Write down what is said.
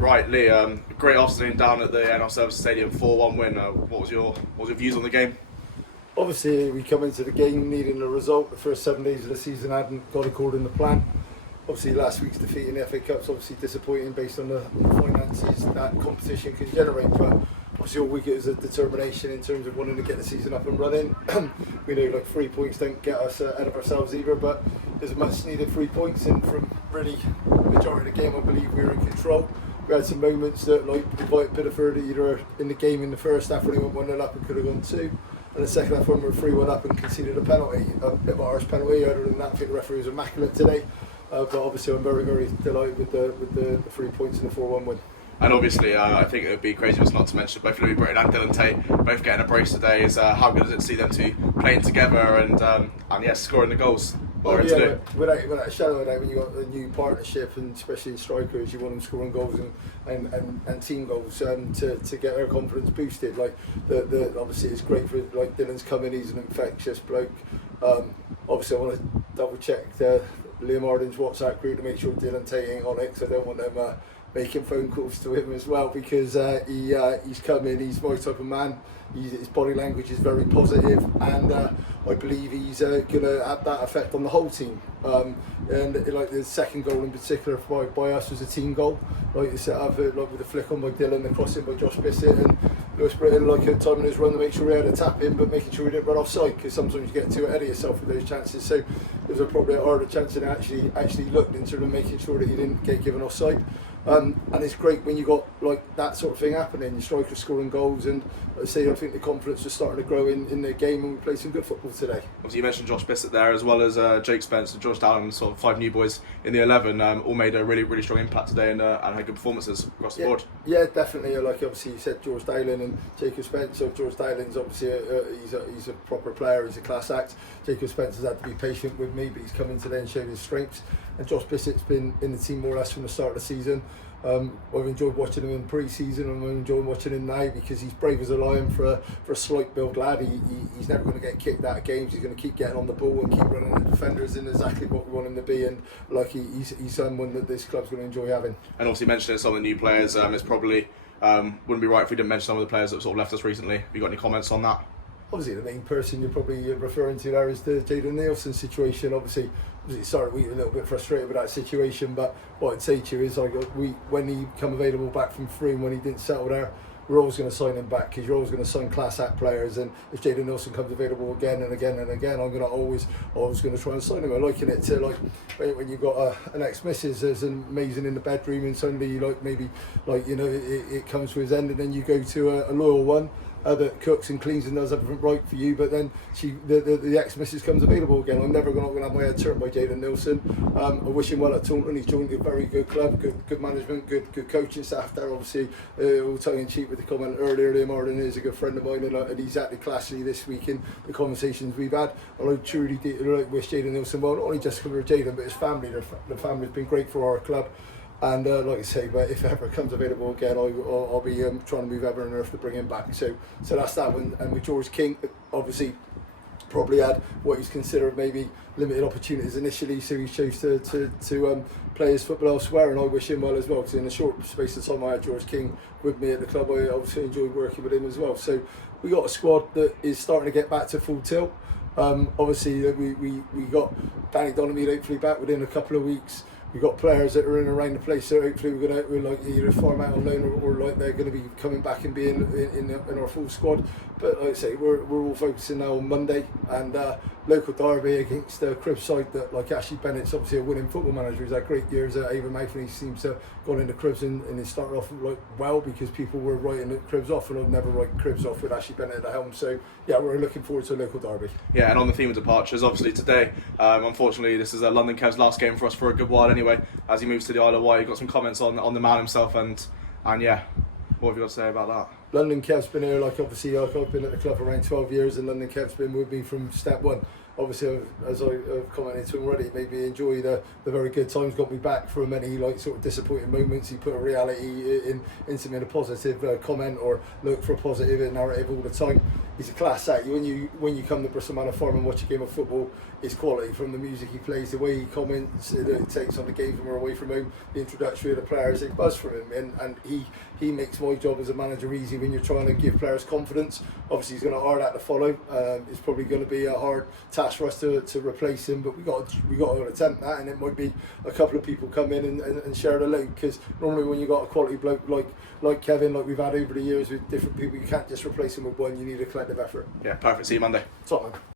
Right, Lee. Great afternoon down at the NL Services Stadium, 4-1 win. What was your views on the game? Obviously, we come into the game needing a result. The first 7 days of the season hadn't got according to plan. Obviously, last week's defeat in the FA Cup's obviously disappointing based on the finances that competition can generate. But obviously, all week it was a determination in terms of wanting to get the season up and running. We know 3 points don't get us ahead of ourselves either, but there's a much needed 3 points, and from really the majority of the game, I believe we were in control. We had some moments that invited Bideford either in the game in the first half when he went 1-0 up and could have gone 2. And the second half when we were 3-1 up and conceded a penalty, a bit of a harsh penalty. Other than that, I think the referee was immaculate today. But obviously I'm very, very delighted with the 3 points and the 4-1 win. And obviously, I think it would be crazy not to mention both Louis Britton and Dylan Tate both getting a brace today. Is how good is it to see them two playing together and yes, scoring the goals? Without a shadow of a doubt, when you've got a new partnership, and especially in strikers, you want them scoring goals and team goals to get their confidence boosted. Obviously it's great for Dylan's coming, he's an infectious bloke. Obviously I want to double check Liam Arden's WhatsApp group to make sure Dylan Tate ain't on it, because I don't want them making phone calls to him as well, because he's coming, he's my type of man. His body language is very positive, and I believe he's going to have that effect on the whole team. And the second goal in particular by us was a team goal. You set up with the flick on by Dylan, the crossing by Josh Bissett, and Lewis Britton a time in his run to make sure he had a tap in, but making sure he didn't run offside, because sometimes you get too ahead of yourself with those chances. So there was probably a harder chance than actually looked in terms of making sure that he didn't get given offside. And it's great when you got that sort of thing happening, your strikers scoring goals, and I think the confidence was starting to grow in the game, and we played some good football today. Obviously you mentioned Josh Bissett there, as well as Jake Spence and George Dowling, sort of 5 new boys in the 11, all made a really, really strong impact today and had good performances across the board. Yeah, definitely. Obviously you said George Dowling and Jacob Spence. So George Dowling's obviously he's a proper player, he's a class act. Jacob Spence has had to be patient with me, but he's come in today and showed his strengths. And Josh Bissett's been in the team more or less from the start of the season. I've enjoyed watching him in pre-season, and I'm enjoying watching him now because he's brave as a lion for a slight build lad. He's never going to get kicked out of games. He's going to keep getting on the ball and keep running the defenders in exactly what we want him to be. And he's someone that this club's going to enjoy having. And obviously mentioning some of the new players, it's probably wouldn't be right if we didn't mention some of the players that sort of left us recently. Have you got any comments on that? Obviously, the main person you're probably referring to there is the Jayden Nielsen situation. Obviously, sorry, we were a little bit frustrated with that situation, but what I'd say to you is when he come available back from Froome, when he didn't settle there, we're always going to sign him back, because you're always going to sign class act players, and if Jayden Nielsen comes available again and again and again, I'm going to always going to try and sign him. I liken it to when you've got an ex-missus that's amazing in the bedroom, and suddenly it comes to his end, and then you go to a loyal one that cooks and cleans and does everything right for you, but then the ex-missus comes available again. I'm never going to have my head turned by Jayden Nielsen. I wish him well at Taunton. He's joined a very good club, good management, good coaching staff there. Obviously, all tongue-in-cheek with the comment earlier, Liam Arden is a good friend of mine, and he's acted classily this week in the conversations we've had. And I truly wish Jayden Nielsen well, not only just because of Jayden, but his family. The family's been great for our club. And like I say, but if ever comes available again, I'll be trying to move heaven and earth to bring him back. So that's that one. And with George King, obviously, probably had what he's considered maybe limited opportunities initially, so he chose to play his football elsewhere. And I wish him well as well, because in a short space of time I had George King with me at the club. I obviously enjoyed working with him as well. So we got a squad that is starting to get back to full tilt. Obviously, we got Danny Donovan hopefully back within a couple of weeks. We've got players that are in and around the place, so hopefully we're either farm out on loan or they're going to be coming back and being in our full squad. But like I say, we're all focusing now on Monday, and local derby against the Cribs side that Ashley Bennett's obviously a winning football manager. He's had great years at Avonmouth, and he seems to have gone into Cribs and he started off well, because people were writing the Cribs off, and I'd never write Cribs off with Ashley Bennett at the helm. So yeah, we're looking forward to a local derby. Yeah, and on the theme of departures, obviously today, unfortunately, this is London Kev's last game for us for a good while anyway. As he moves to the Isle of Wight, you've got some comments on the man himself, and yeah, what have you got to say about that? London Kev's been here, obviously I've been at the club around 12 years, and London Kev's been with me from step one. Obviously, as I've commented to him already, made me enjoy the very good times, got me back from any sort of disappointing moments. He put a reality into me in a positive comment, or look for a positive narrative all the time. he's a class act. When you come to Bristol Manor Farm and watch a game of football, it's quality from the music he plays, the way he comments, that it takes on the game from or away from home, the introductory of the players, it buzz from him, and he makes my job as a manager easy when you're trying to give players confidence. Obviously he's going to hard act to follow. It's probably going to be a hard task for us to replace him, but we got to attempt that, and it might be a couple of people come in and share the load, because normally when you've got a quality bloke like Kevin, like we've had over the years with different people, you can't just replace him with one. You need a collective effort. Yeah, perfect. See you Monday. Top man.